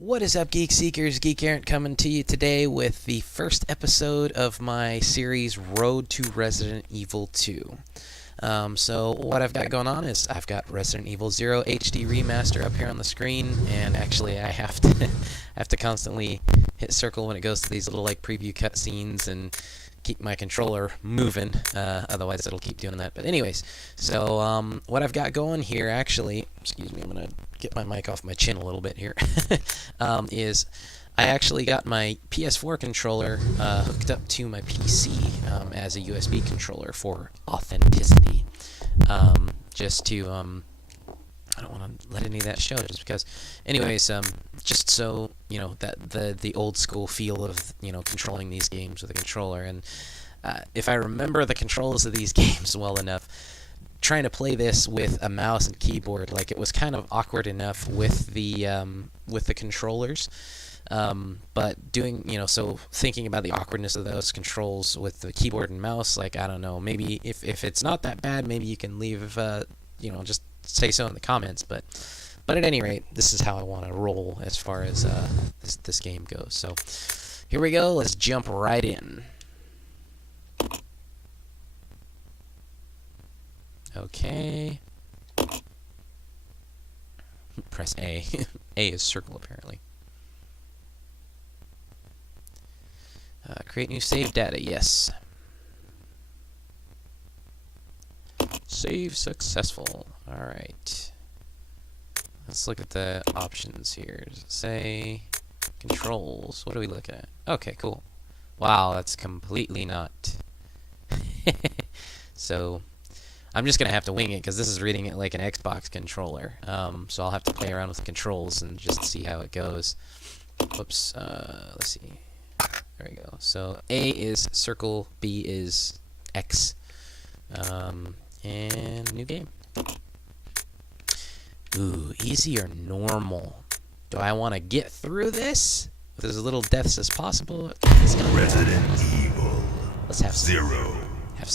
What is up, Geek Seekers? Geek Errant coming to you today with the first episode of my series Road to Resident Evil 2. So what I've got going on is I've got Resident Evil 0 HD Remaster up here on the screen, and actually I have to constantly hit circle when it goes to these little like preview cutscenes and keep my controller moving, otherwise it'll keep doing that. But anyways, so what I've got going here, actually, excuse me, I'm going to get my mic off my chin a little bit here, is I actually got my PS4 controller hooked up to my PC as a USB controller for authenticity, just to, I don't want to let any of that show just because, anyways, just so, you know, that the old school feel of, you know, controlling these games with a controller. And if I remember the controls of these games well enough, trying to play this with a mouse and keyboard, like, it was kind of awkward enough with the controllers. But doing, you know, so thinking about the awkwardness of those controls with the keyboard and mouse, like, I don't know, maybe if it's not that bad, maybe you can leave, you know, just say so in the comments. But at any rate, this is how I want to roll as far as this game goes. So here we go. Let's jump right in. Okay. Press A. A is circle, apparently. Create new save data. Yes. Save successful. Alright. Let's look at the options here. Does it say controls? What are we looking at? Okay, cool. Wow, that's completely not. So I'm just gonna have to wing it because this is reading it like an Xbox controller. So I'll have to play around with the controls and just see how it goes. Whoops. Let's see. There we go. So A is circle, B is X. And new game. Ooh, easy or normal? Do I want to get through this with as little deaths as possible? Resident Evil. Let's have some, 0. have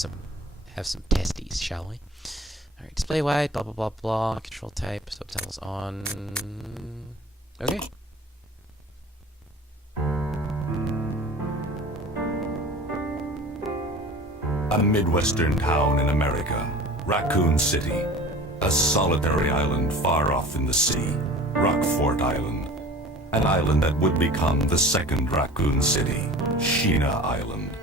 some testes, shall we? All right, display wide, blah blah blah blah. Control type, subtitles on. Okay. A Midwestern town in America, Raccoon City. A solitary island far off in the sea, Rockfort Island. An island that would become the second Raccoon City, Sheena Island.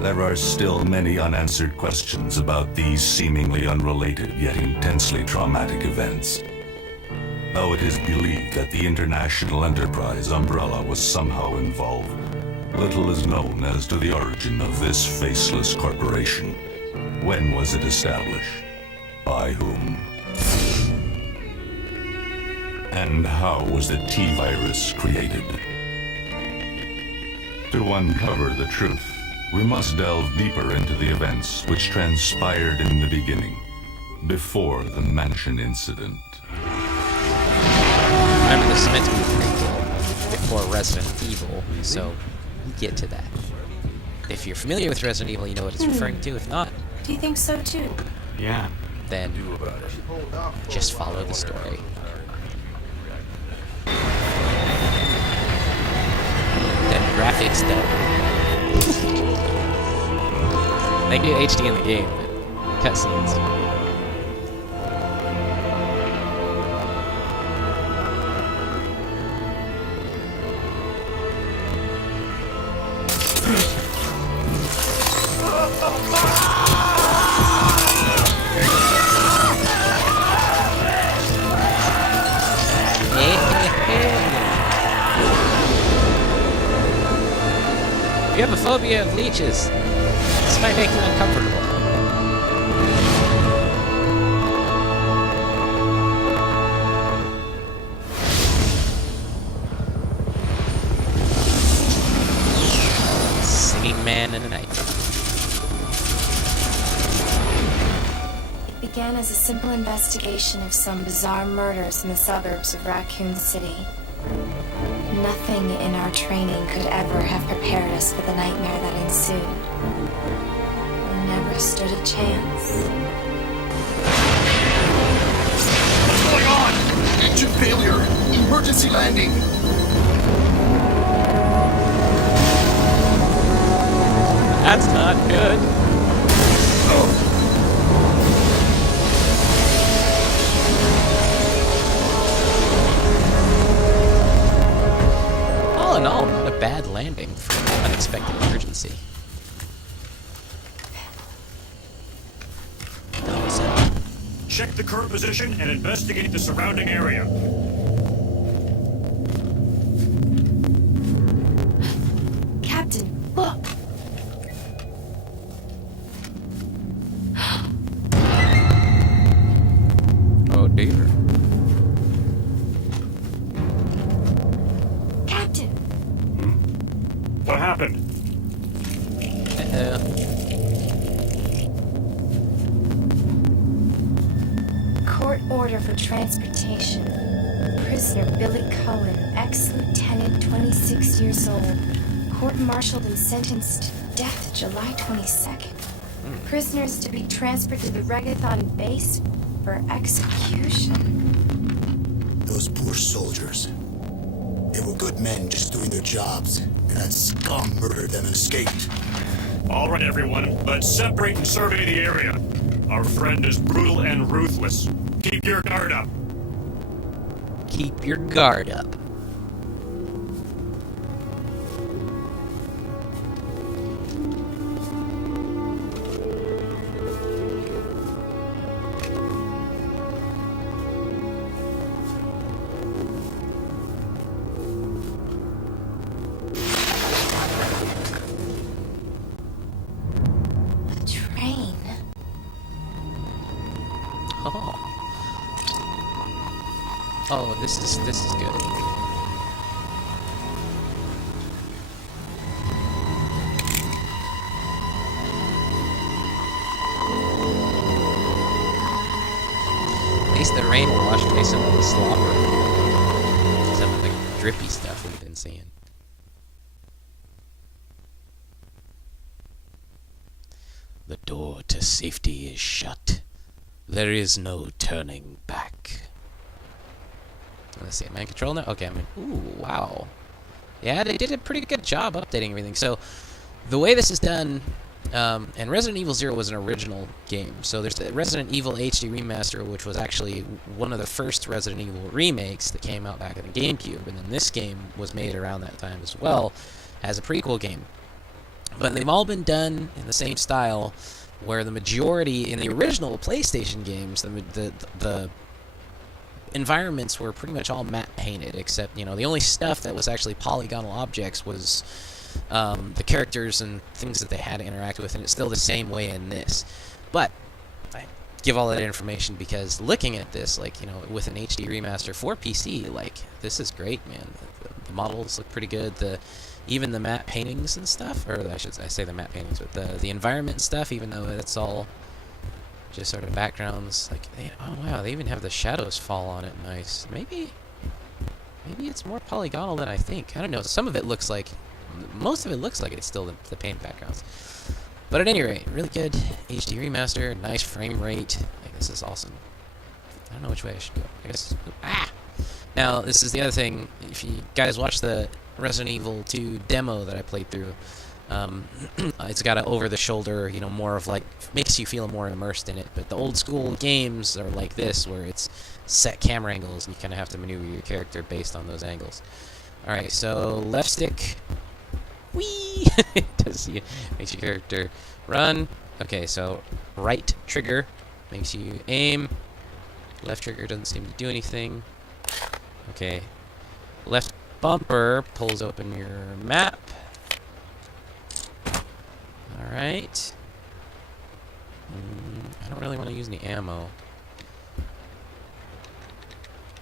There are still many unanswered questions about these seemingly unrelated yet intensely traumatic events. Though it is believed that the international enterprise umbrella was somehow involved, little is known as to the origin of this faceless corporation. When was it established? By whom? And how was the T-virus created? To uncover the truth, we must delve deeper into the events which transpired in the beginning, before the mansion incident. Remember, this is meant to be prequel before Resident Evil, so we'll get to that. If you're familiar with Resident Evil, you know what it's referring to. If not, Do you think so too? Yeah. then just follow the story. Then graphics done. They do HD in the game, but cutscenes. If you have a phobia of leeches, this might make you uncomfortable. Singing man in the night. It began as a simple investigation of some bizarre murders in the suburbs of Raccoon City. Nothing in our training could ever have prepared us for the nightmare that ensued. We never stood a chance. What's going on? Engine failure. Emergency landing. That's not good. All in all, not a bad landing for an unexpected emergency. Check the current position and investigate the surrounding area. Captain, look! Oh dear. Captain! What happened? Court order for transportation. Prisoner Billy Cullen, ex-lieutenant, 26 years old. Court-martialed and sentenced to death July 22nd. Prisoners to be transferred to the Regathon base for execution. Those poor soldiers. They were good men just doing their jobs, and that scum murdered them and escaped. All right, everyone, let's separate and survey the area. Our friend is brutal and ruthless. Keep your guard up. Keep your guard up. A train. Oh. Oh, this is good. At least the rain will wash away some of the slobber. Some of the drippy stuff we've been seeing. The door to safety is shut. There is no turning back. Let's see, am I in control now? Okay, I'm in. Ooh, wow. Yeah, they did a pretty good job updating everything. So, the way this is done, and Resident Evil 0 was an original game. So there's the Resident Evil HD Remaster, which was actually one of the first Resident Evil remakes that came out back in the GameCube. And then this game was made around that time as well as a prequel game. But they've all been done in the same style, where the majority in the original PlayStation games, the environments were pretty much all matte painted, except, you know, the only stuff that was actually polygonal objects was the characters and things that they had to interact with, and it's still the same way in this. But I give all that information because looking at this, like, you know, with an HD remaster for PC, like, this is great, man. The models look pretty good. Even the matte paintings and stuff, or I say the matte paintings, but the environment and stuff, even though it's all just sort of backgrounds, like, oh wow, they even have the shadows fall on it nice. Maybe it's more polygonal than I think. I don't know. Some of it looks like, most of it looks like it's still the paint backgrounds. But at any rate, really good HD remaster, nice frame rate. Like, this is awesome. I don't know which way I should go. I guess. Now, this is the other thing. If you guys watch the Resident Evil 2 demo that I played through, it's got an over-the-shoulder, you know, more of like, makes you feel more immersed in it. But the old-school games are like this, where it's set camera angles, and you kind of have to maneuver your character based on those angles. Alright, so left stick, whee! Makes your character run. Okay, so right trigger makes you aim. Left trigger doesn't seem to do anything. Okay, left bumper pulls open your map. Alright. I don't really want to use any ammo.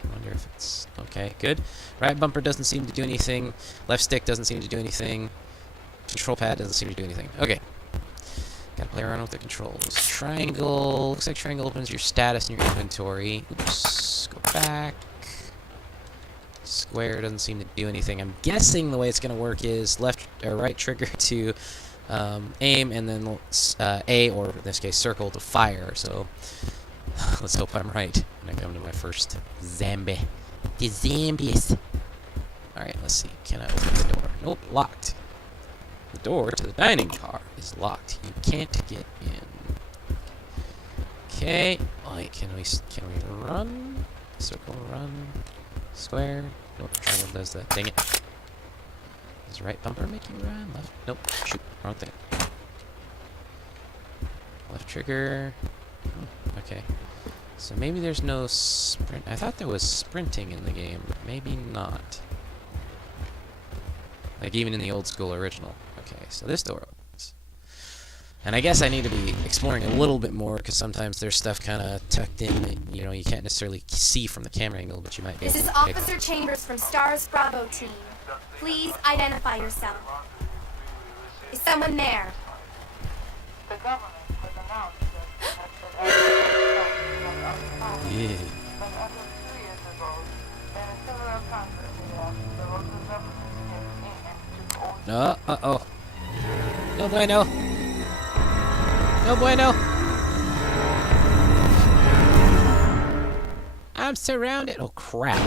I wonder if it's... Okay, good. Right bumper doesn't seem to do anything. Left stick doesn't seem to do anything. Control pad doesn't seem to do anything. Okay. Gotta play around with the controls. Triangle. Looks like triangle opens your status in your inventory. Oops. Go back. Square doesn't seem to do anything. I'm guessing the way it's going to work is left or right trigger to aim, and then A, or in this case circle, to fire. So Let's hope I'm right when I come to my first zombie. The zombies. Alright, let's see. Can I open the door? Nope, locked. The door to the dining car is locked. You can't get in. Okay. Wait, can we run? Circle, run. Square. Nope, triangle does that. Dang it. Does right bumper make you run? Left? Nope. Shoot. Wrong thing. Left trigger. Oh, okay. So maybe there's no sprint. I thought there was sprinting in the game, but maybe not. Like even in the old school original. Okay, so this door opens. And I guess I need to be exploring a little bit more, because sometimes there's stuff kind of tucked in that, you know, you can't necessarily see from the camera angle, but you might be able This to is pick Officer up. Chambers from STARS Bravo team. Please identify yourself. Is someone there? The government has announced that Yeah. but as of 2 years ago, in a similar controversy, the local government came in and took over. No, uh-oh. No bueno. No bueno. I'm surrounded. Oh, crap.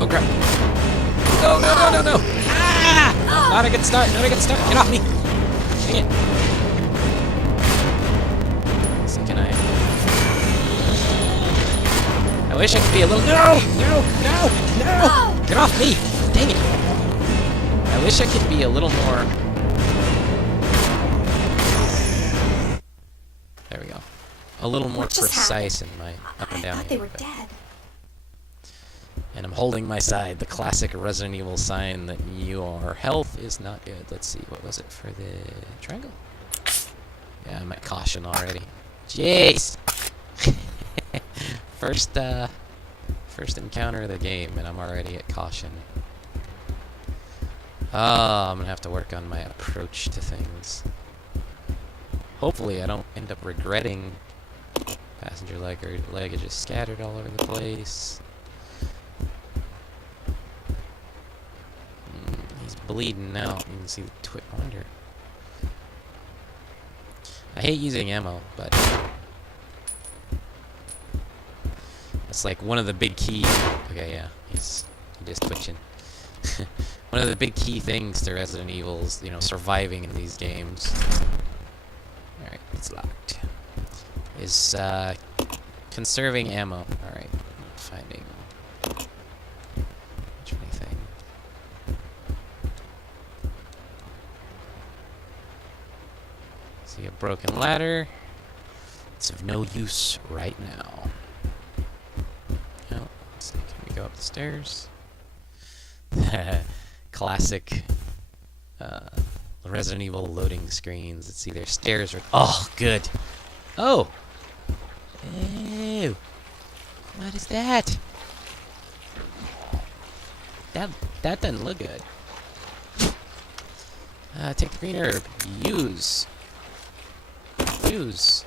Oh, crap. No, no, no, no, no. Ah! Not a good start. Not a good start. Get off me. Dang it. So can I wish I could be a little... No! No! No! No! Get off me! Dang it. I wish I could be a little more... There we go. A little more What just precise in my up I and down. thought they were aiming, but- dead. And I'm holding my side, the classic Resident Evil sign that your health is not good. Let's see, what was it for the triangle? Yeah, I'm at caution already. Jeez! First encounter of the game, and I'm already at caution. Oh, I'm gonna have to work on my approach to things. Hopefully I don't end up regretting passenger luggage is scattered all over the place. He's bleeding out. You can see the twit wonder. I hate using ammo, but it's like one of the big key. Okay, yeah, he's just twitching. One of the big key things to Resident Evil's, you know, surviving in these games. All right, it's locked. Is conserving ammo. All right, finding anything. See a broken ladder. It's of no use right now. Oh, let's see. Can we go up the stairs? Classic Resident Evil loading screens. Let's see. There's stairs. Oh, good. Oh. Ew. What is that? That doesn't look good. Take the green herb. Use. Use.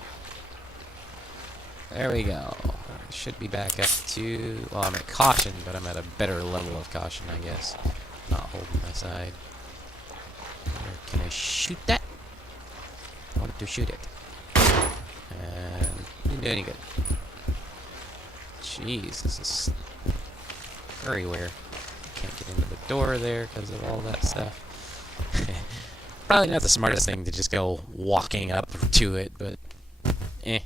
There we go. I should be back up to... Well, I'm at caution, but I'm at a better level of caution, I guess. Not holding my side. Where can I shoot that? I want to shoot it. And didn't do any good. Jeez, this is everywhere. Can't get into the door there because of all that stuff. Probably not the smartest thing to just go walking up to it, but eh.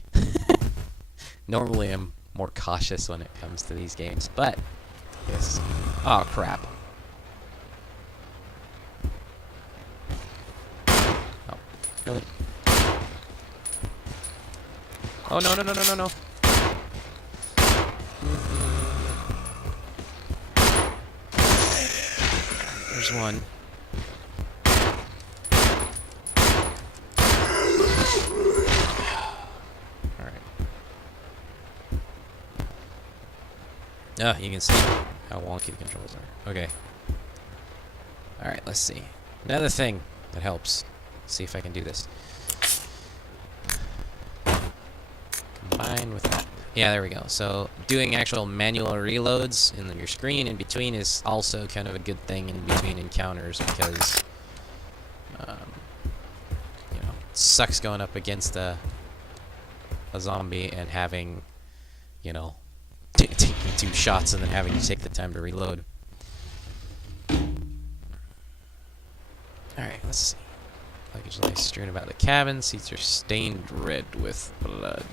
Normally I'm more cautious when it comes to these games, but yes. Oh crap. Oh, really? Oh no no no no no no. There's one. Oh, you can see how wonky the controls are. Okay. Alright, let's see. Another thing that helps. Let's see if I can do this. Combine with that. Yeah, there we go. So, doing actual manual reloads in your screen in between is also kind of a good thing in between encounters because, you know, sucks going up against a zombie and having, you know, taking 2 shots and then having to take the time to reload. Alright, let's see. Luggage lies strewn about the cabin. Seats are stained red with blood.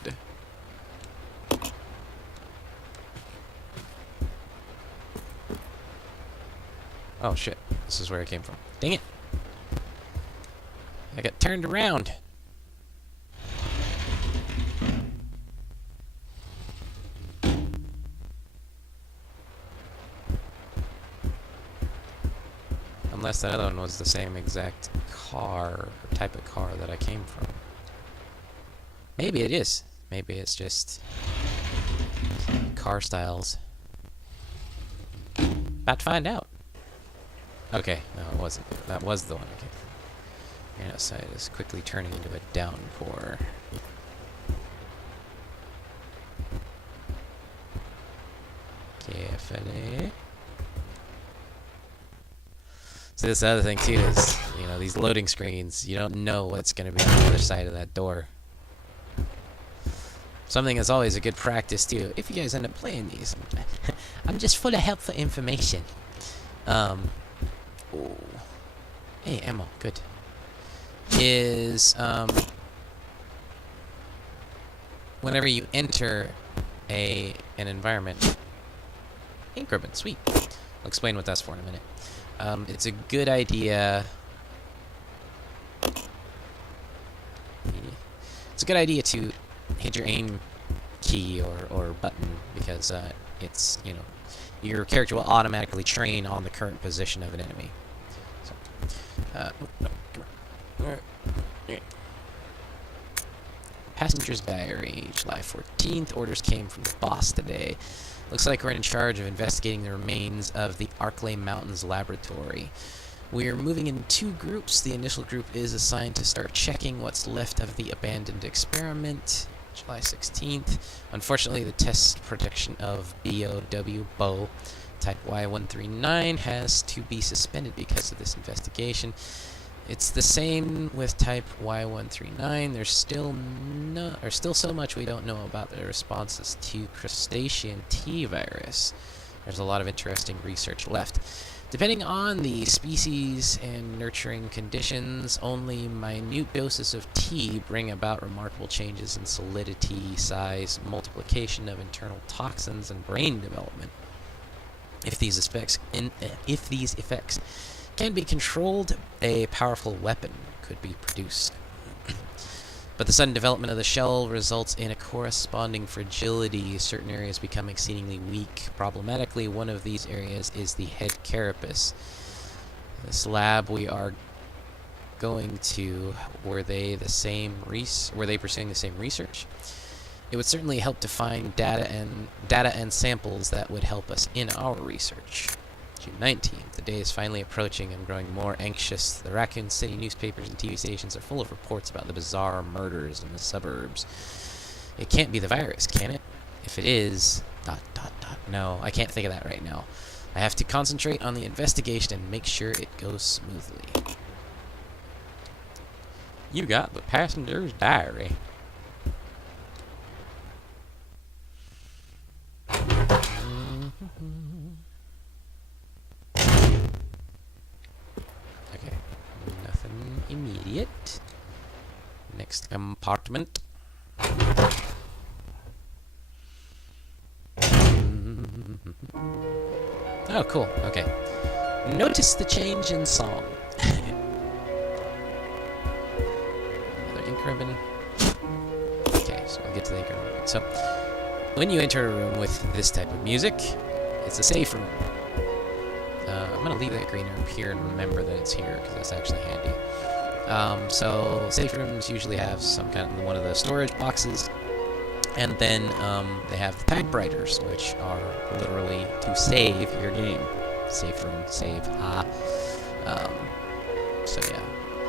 Oh shit, this is where I came from. Dang it! I got turned around! Unless that other one was the same exact car, or type of car that I came from. Maybe it is. Maybe it's just car styles. About to find out. Okay, no, it wasn't. That was the one I came from. And outside is quickly turning into a downpour. Carefully. So this other thing too is, you know, these loading screens, you don't know what's going to be on the other side of that door. Something that's always a good practice too, if you guys end up playing these. I'm just full of helpful information. Ooh. Hey, ammo, good. Is, whenever you enter an environment, increment, sweet. I'll explain what that's for in a minute. It's a good idea. It's a good idea to hit your aim key or button because it's, you know, your character will automatically train on the current position of an enemy. So, no, come on. Passenger's diary, July 14th. Orders came from the boss today. Looks like we're in charge of investigating the remains of the Arklay Mountains laboratory. We're moving in 2 groups. The initial group is assigned to start checking what's left of the abandoned experiment. July 16th. Unfortunately, the test prediction of BOW type Y139 has to be suspended because of this investigation. It's the same with type Y139. There's still so much we don't know about their responses to crustacean T virus. There's a lot of interesting research left. Depending on the species and nurturing conditions, only minute doses of T bring about remarkable changes in solidity, size, multiplication of internal toxins, and brain development. If these effects can be controlled, a powerful weapon could be produced. But the sudden development of the shell results in a corresponding fragility, certain areas become exceedingly weak. Problematically, one of these areas is the head carapace. This lab we are going to, were they pursuing the same research? It would certainly help to find data and samples that would help us in our research. June 19th. The day is finally approaching. I'm growing more anxious. The Raccoon City newspapers and TV stations are full of reports about the bizarre murders in the suburbs. It can't be the virus, can it? If it is... ... No, I can't think of that right now. I have to concentrate on the investigation and make sure it goes smoothly. You got the passenger's diary. Okay, nothing immediate. Next compartment. Oh, cool. Okay. Notice the change in song. Another ink ribbon. Okay, so I'll get to the ink ribbon. So, when you enter a room with this type of music, it's a safe room. I'm going to leave that green up here and remember that it's here, because that's actually handy. So, safe rooms usually have some kind of one of the storage boxes. And then they have the typewriters, which are literally to save your game. Safe room, save, so yeah.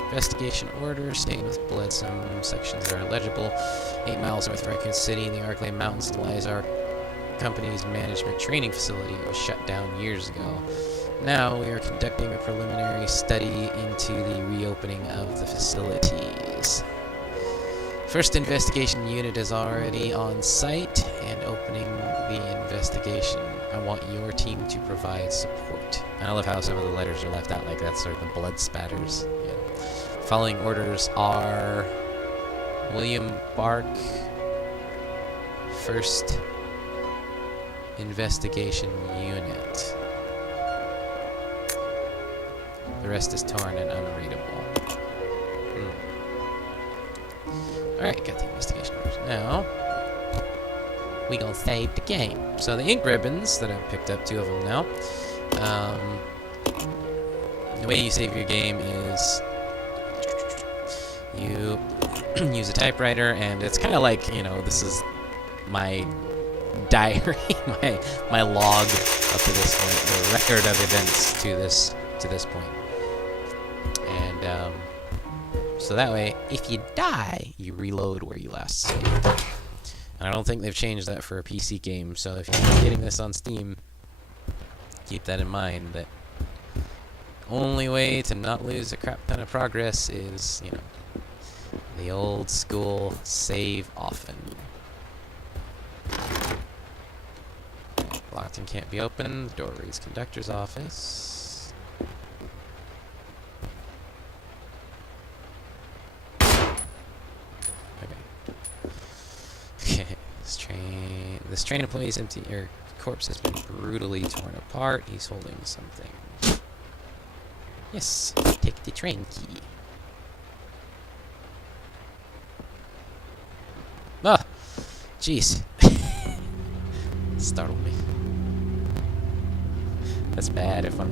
Investigation order, stained with blood, some sections are illegible. 8 miles north of Raccoon City in the Arklay Mountains lies our company's management training facility. It was shut down years ago. Now we are conducting a preliminary study into the reopening of the facilities. First investigation unit is already on site and opening the investigation. I want your team to provide support. And I love how some of the letters are left out like that, sort of the blood spatters. Yeah. Following orders are William Bark, First Investigation Unit. The rest is torn and unreadable. Alright, got the investigation orders. Now, we gonna save the game. So the ink ribbons that I've picked up, 2 of them now. The way you save your game is you use a typewriter, and it's kind of like, you know, this is my diary, my log up to this point, the record of events to this point. And so that way, if you die, you reload where you last saved. And I don't think they've changed that for a PC game, so if you're getting this on Steam, keep that in mind, that only way to not lose a crap ton of progress is, you know, the old school save often. Locked and can't be opened. Door reads conductor's office. Okay. This train employee's corpse has been brutally torn apart. He's holding something. Yes, take the train key. Ah, jeez. Startled me. That's bad if I'm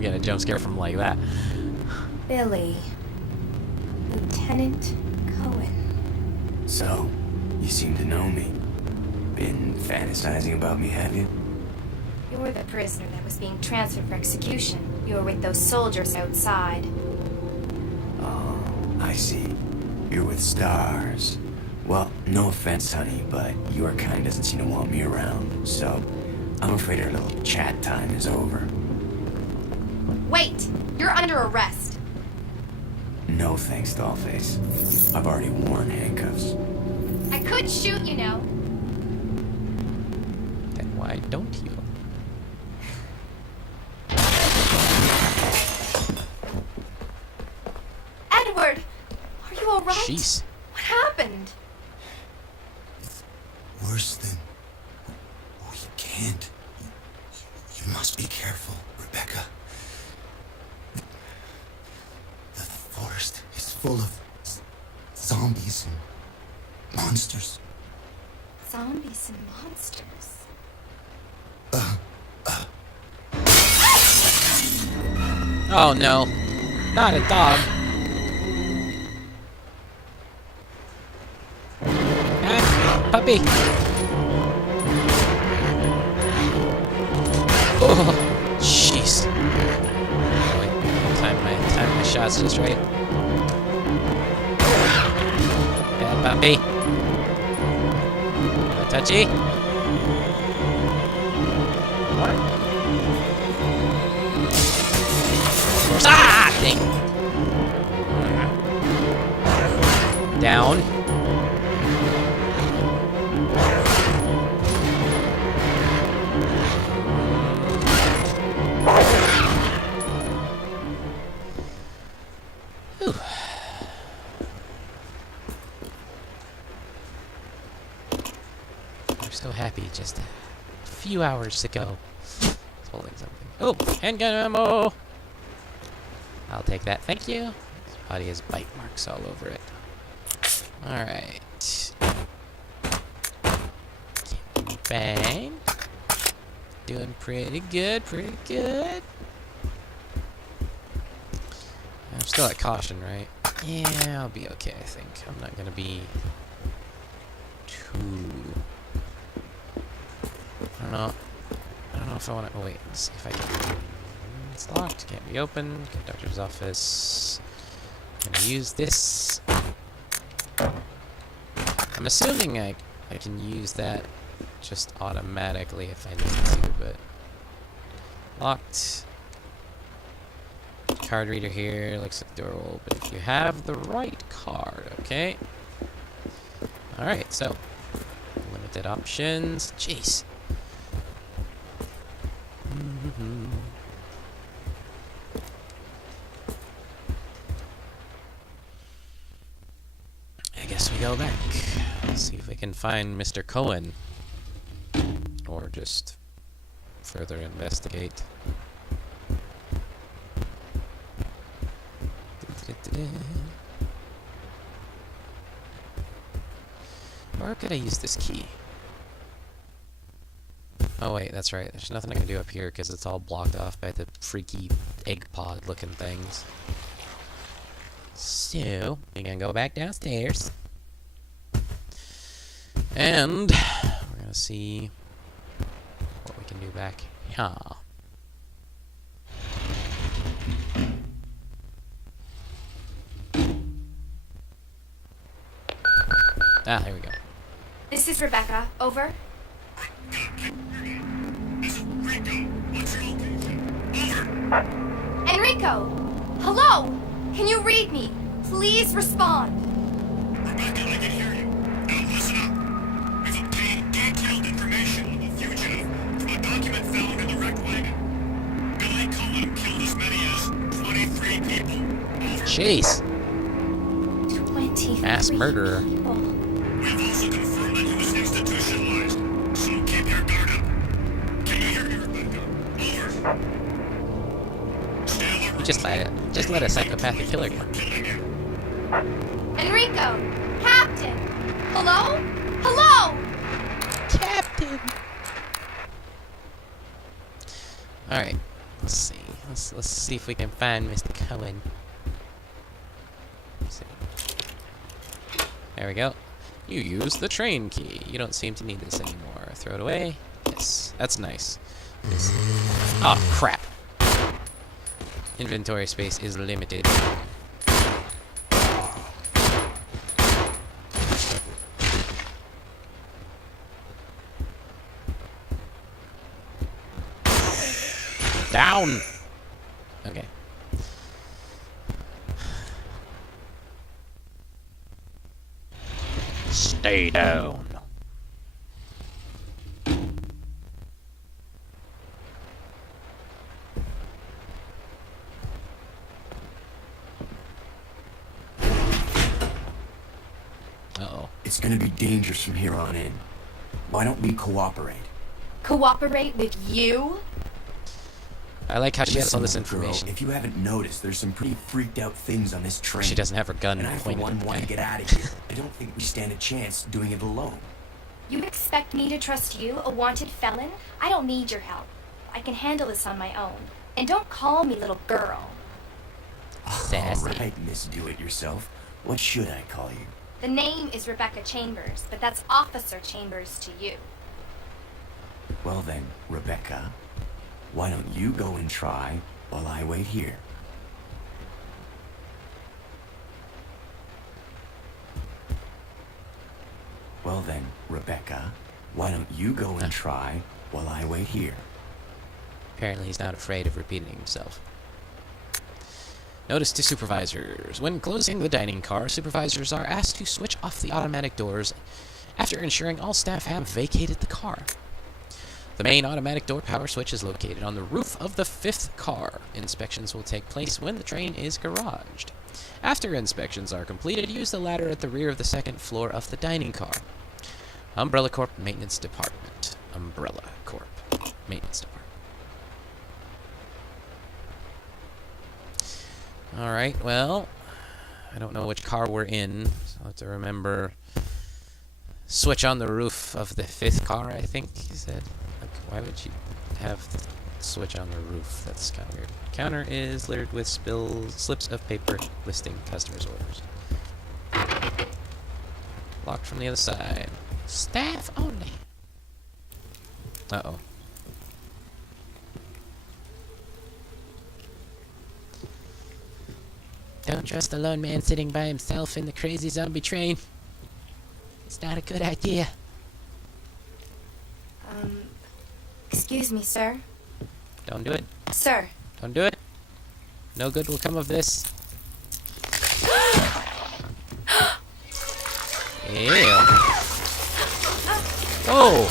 getting a jump scare from like that. Billy. Lieutenant Cohen. So, you seem to know me. Been fantasizing about me, have you? You were the prisoner that was being transferred for execution. You were with those soldiers outside. Oh, I see. You're with stars. Well, no offense, honey, but your kind doesn't seem to want me around, so I'm afraid our little chat time is over. Wait! You're under arrest! No thanks, Dollface. I've already worn handcuffs. I could shoot, you know. Then why don't you? Edward! Are you alright? Jeez. What happened? Worse than... We can't. You must be careful, Rebecca. The forest is full of zombies and monsters. Zombies and monsters. Oh no, not a dog. Ah, puppy. Oh, jeez. Wait, time my shots just right. Bad puppy. Touchy. What? Ah! Dang. Down. Whew. I'm so happy, just a few hours to go. It's holding something. Oh, handgun ammo! I'll take that, thank you. His body has bite marks all over it. Alright. Bang. Doing pretty good, pretty good. I'm still at caution, right? Yeah, I'll be okay, I think. I'm not gonna be too... I don't know if I want to... Oh, wait, let's see if I can... It's locked, can't be opened. Conductor's office. Gonna use this. I'm assuming I can use that just automatically if I need to, but... Locked. Card reader here. Looks like the door will open if you have the right card, okay? Alright, so. Limited options. Jeez. I guess we go back. See if we can find Mr. Cohen. Or just further investigate. Or could I use this key? Oh wait, that's right. There's nothing I can do up here because it's all blocked off by the freaky egg pod looking things. So, we're gonna go back downstairs. And we're gonna see what we can do back here. Ah, there we go. This is Rebecca. Over. Enrico! Hello! Can you read me? Please respond. Rebecca, I can hear you. Now listen up. We've obtained detailed information on the fugitive from a document found in the wrecked wagon. Billy Cohen killed as many as 23 people. Over. Chase! 23 Mass murderer. people. We've also confirmed that he was institutionalized, so keep your guard up. Can you hear me, Rebecca? Over. Stay alert. Just let a psychopathic killer go. Enrico! Captain! Hello? Hello! Captain! Alright, let's see. Let's see if we can find Mr. Cohen. Let's see. There we go. You use the train key. You don't seem to need this anymore. Throw it away. Yes, that's nice. Oh, crap. Inventory space is limited. Down! Okay. Stay down. Uh-oh. It's gonna be dangerous from here on in. Why don't we cooperate? Cooperate with you? I like how she has all this Listen, girl, information. if you haven't noticed, there's some pretty freaked out things on this train. She doesn't have her gun And I, for pointed one, at the want guy. to get out of here. I don't think we stand a chance doing it alone. You expect me to trust you, a wanted felon? I don't need your help. I can handle this on my own. And don't call me little girl. Sassy. All right, Miss Do-It-Yourself. What should I call you? The name is Rebecca Chambers, but that's Officer Chambers to you. Well then, Rebecca, why don't you go and try while I wait here? Well then, Rebecca, why don't you go and try while I wait here? Apparently he's not afraid of repeating himself. Notice to supervisors. When closing the dining car, supervisors are asked to switch off the automatic doors after ensuring all staff have vacated the car. The main automatic door power switch is located on the roof of the 5th car. Inspections will take place when the train is garaged. After inspections are completed, use the ladder at the rear of the 2nd floor of the dining car. Umbrella Corp Maintenance Department. Umbrella Corp Maintenance Department. Alright, well, I don't know which car we're in, so I'll have to remember. Switch on the roof of the 5th car, I think he said. Like, why would you have the switch on the roof? That's kind of weird. Counter is littered with slips of paper listing customers' orders. Locked from the other side. Staff only. Uh-oh. Don't trust a lone man sitting by himself in the crazy zombie train. It's not a good idea. Excuse me, sir. Don't do it. Sir. Don't do it. No good will come of this. Ew. Whoa!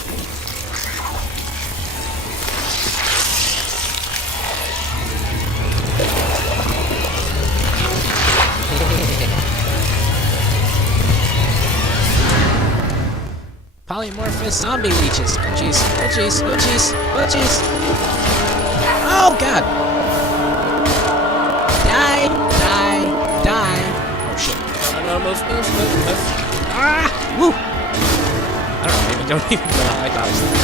Polymorphous zombie leeches. Oh jeez, oh jeez, oh jeez, oh jeez. Oh god! Die, die, die. Oh shit. No, move, move, move, move. Ah! Woo! I don't know, maybe don't even know how I dodged that.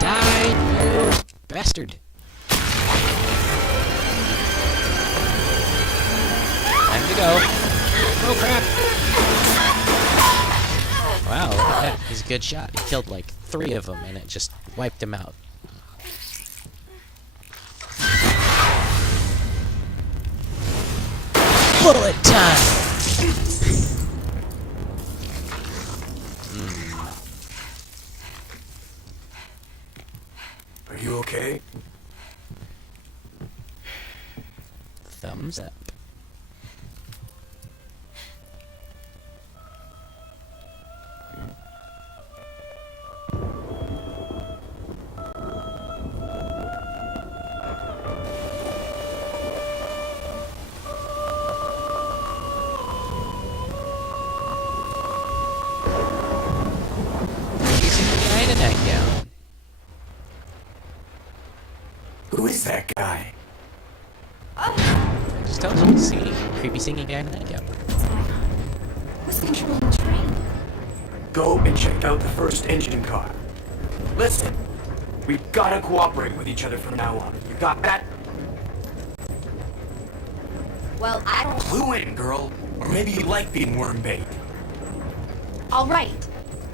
Die, you bastard. Time to go. Oh crap! Wow, that was a good shot. He killed like 3 of them and it just wiped them out. Bullet time! Are you okay? Thumbs up. Who is that guy? Just tell him singing, creepy singing guy in the nightgown. Who's controlling the train? Go and check out the first engine car. Listen, we've gotta cooperate with each other from now on. You got that? Well, I don't... Clue in, girl. Or maybe you like being worm bait. All right.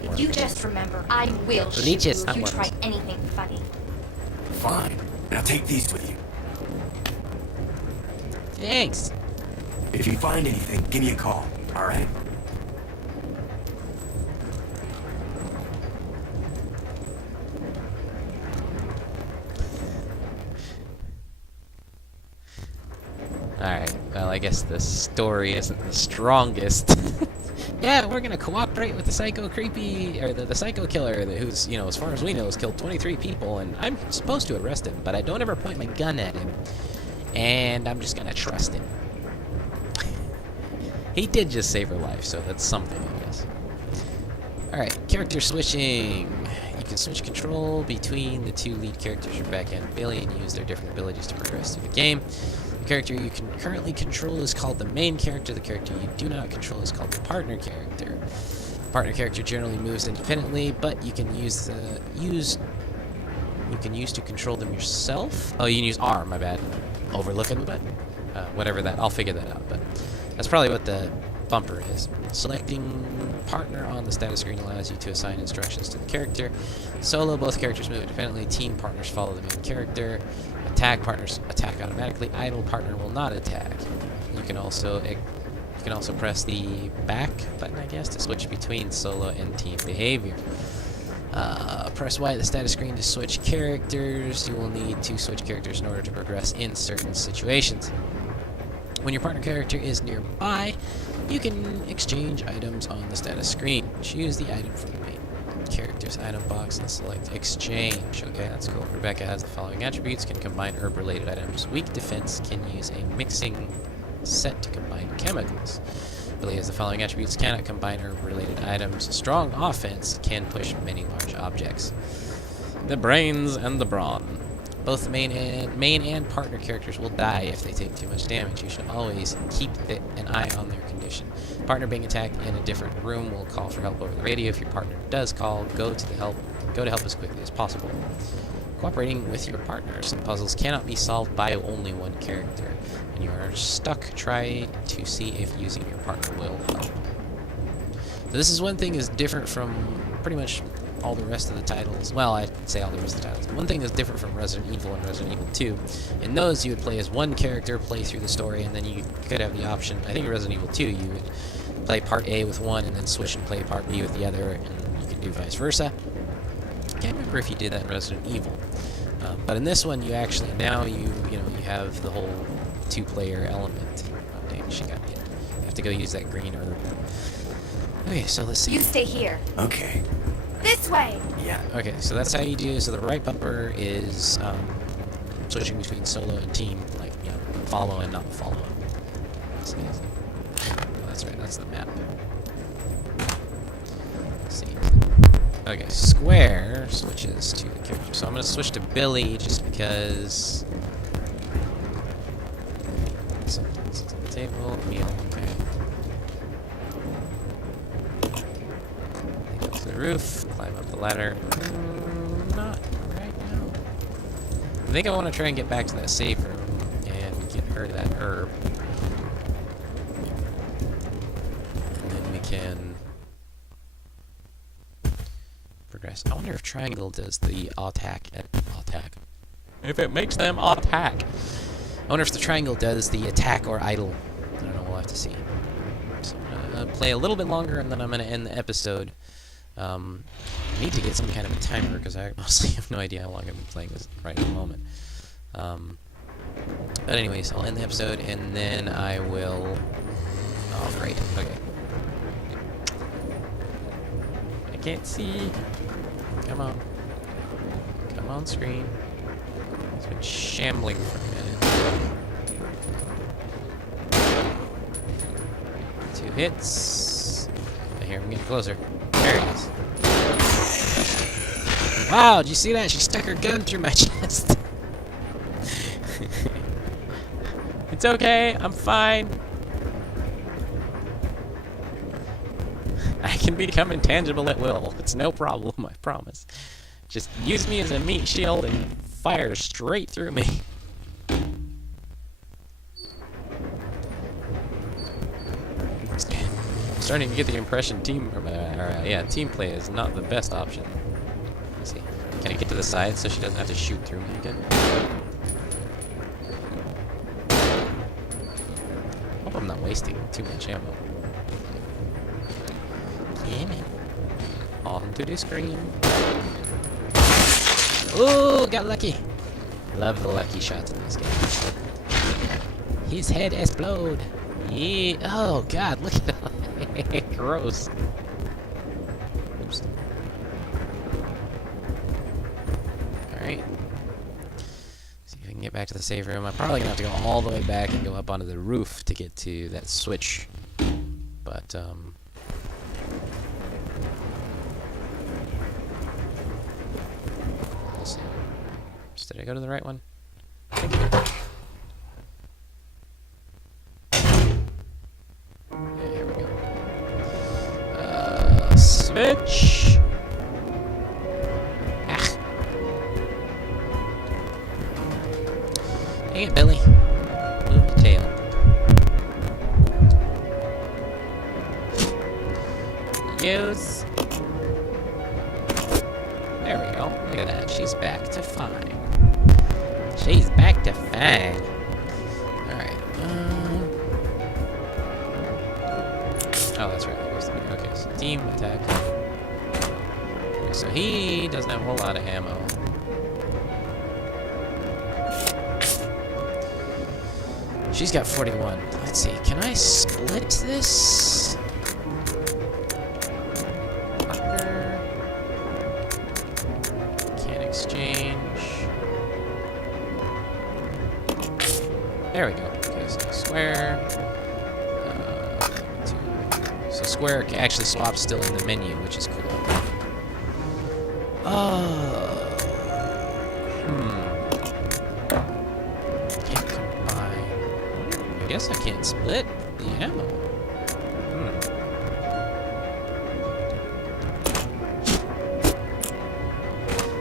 If you just remember, I will shoot you Leeches, if not you worms. try anything funny. Fine. Now take these with you. Thanks. If you find anything, give me a call, alright? Alright, well, I guess the story isn't the strongest. Yeah, we're gonna cooperate with the psycho creepy, or the psycho killer who's, you know, as far as we know, has killed 23 people, and I'm supposed to arrest him, but I don't ever point my gun at him. And I'm just gonna trust him. He did just save her life, so that's something, I guess. Alright, character switching. You can switch control between the 2 lead characters, Rebecca and Billy, and use their different abilities to progress through the game. The character you can currently control is called the main character. The character you do not control is called the partner character. The partner character generally moves independently, but you can use to control them yourself. Oh, you can use R, my bad. Overlooking, but whatever that, I'll figure that out. But that's probably what the bumper is. Selecting partner on the status screen allows you to assign instructions to the character. Solo, both characters move independently. Team partners follow the main character. Attack partners attack automatically. Idle partner will not attack. You can also press the back button, I guess, to switch between solo and team behavior. Press Y at the status screen to switch characters. You will need to switch characters in order to progress in certain situations. When your partner character is nearby, you can exchange items on the status screen. Choose the item from the main character's item box and select exchange. Okay, that's cool. Rebecca has the following attributes: can combine herb-related items. Weak defense, can use a mixing set to combine chemicals. Billy has the following attributes: cannot combine herb-related items. Strong offense, can push many large objects. The brains and the brawn. Both the main and partner characters will die if they take too much damage. You should always keep an eye on their condition. Partner being attacked in a different room will call for help over the radio. If your partner does call, go to help as quickly as possible. Cooperating with your partner. Some puzzles cannot be solved by only one character. When you are stuck, try to see if using your partner will help. So this is one thing is different from pretty much all the rest of the titles. Well, I'd say all the rest of the titles. One thing that's different from Resident Evil and Resident Evil 2, in those you would play as one character, play through the story, and then you could have the option, I think in Resident Evil 2, you would play part A with one and then switch and play part B with the other, and you could do vice versa. I can't remember if you did that in Resident Evil. But in this one, you actually, now you have the whole 2-player element. Oh dang, she got me. You have to go use that green herb. Okay, so let's see. You stay here. Okay. This way! Yeah. Okay, so that's how you do. So the right bumper is switching between solo and team, like, you know, follow and not follow. So, that's right, that's the map. Let's see. Okay, square switches to the character. So I'm going to switch to Billy just because... Something's on the table, meal, okay. Go to the roof, climb up the ladder. Not right now. I think I want to try and get back to that save room and get her that herb. And then we can progress. I wonder if triangle does the attack. If it makes them attack. I wonder if the triangle does the attack or idle. I don't know, we'll have to see. So I'm going to play a little bit longer and then I'm going to end the episode. I need to get some kind of a timer because I honestly have no idea how long I've been playing this right at the moment. But anyways, I'll end the episode and then I will... Oh, great. Okay. I can't see. Come on. Come on, screen. It's been shambling for a minute. 2 hits. I hear him getting closer. There he is. Wow, did you see that? She stuck her gun through my chest. It's okay, I'm fine. I can become intangible at will. It's no problem, I promise. Just use me as a meat shield and fire straight through me. I'm starting to get the impression team play is not the best option. Let's see. Can I get to the side so she doesn't have to shoot through me again? Hope I'm not wasting too much ammo. Damn it. Onto the screen. Ooh, got lucky. Love the lucky shots in this game. His head explode. Yeah. Oh god, look at that. Gross. Oops. Alright. See if I can get back to the save room. I'm probably gonna have to go all the way back and go up onto the roof to get to that switch. But, we'll see. Did I go to the right one? I think I did. Yeah, here we go. Switch! Ah. Dang it, Billy. Move the tail. Use. There we go. Look at that. She's back to fine. She's back to fine. Alright. Oh, that's right. Okay, so team attack. Okay, so he doesn't have a whole lot of ammo. She's got 41. Let's see. Can I split this? Partner. Can't exchange. There we go. Okay, so square. So square actually swaps still in the menu, which is cool. Can't combine. I guess I can't split the ammo.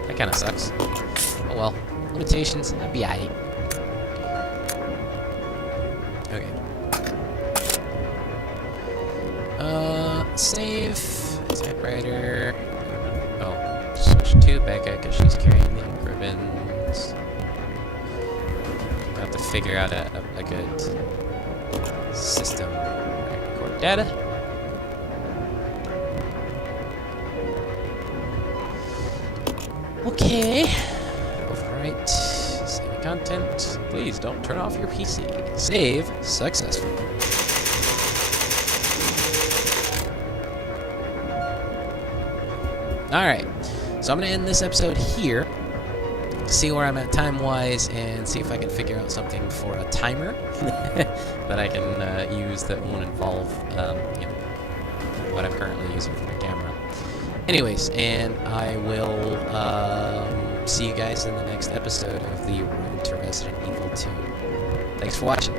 That kind of sucks. Oh well. Limitations, that'd be aight. Okay. Save. Typewriter. Oh, switch to Becca because she's carrying the ink ribbons. I have to figure out a good system. Right, record data. Okay. Overwrite. Save content. Please don't turn off your PC. Save successful. Alright, so I'm going to end this episode here, see where I'm at time-wise, and see if I can figure out something for a timer that I can use that won't involve, what I'm currently using for my camera. Anyways, and I will see you guys in the next episode of the Road to Resident Evil 2. Thanks for watching.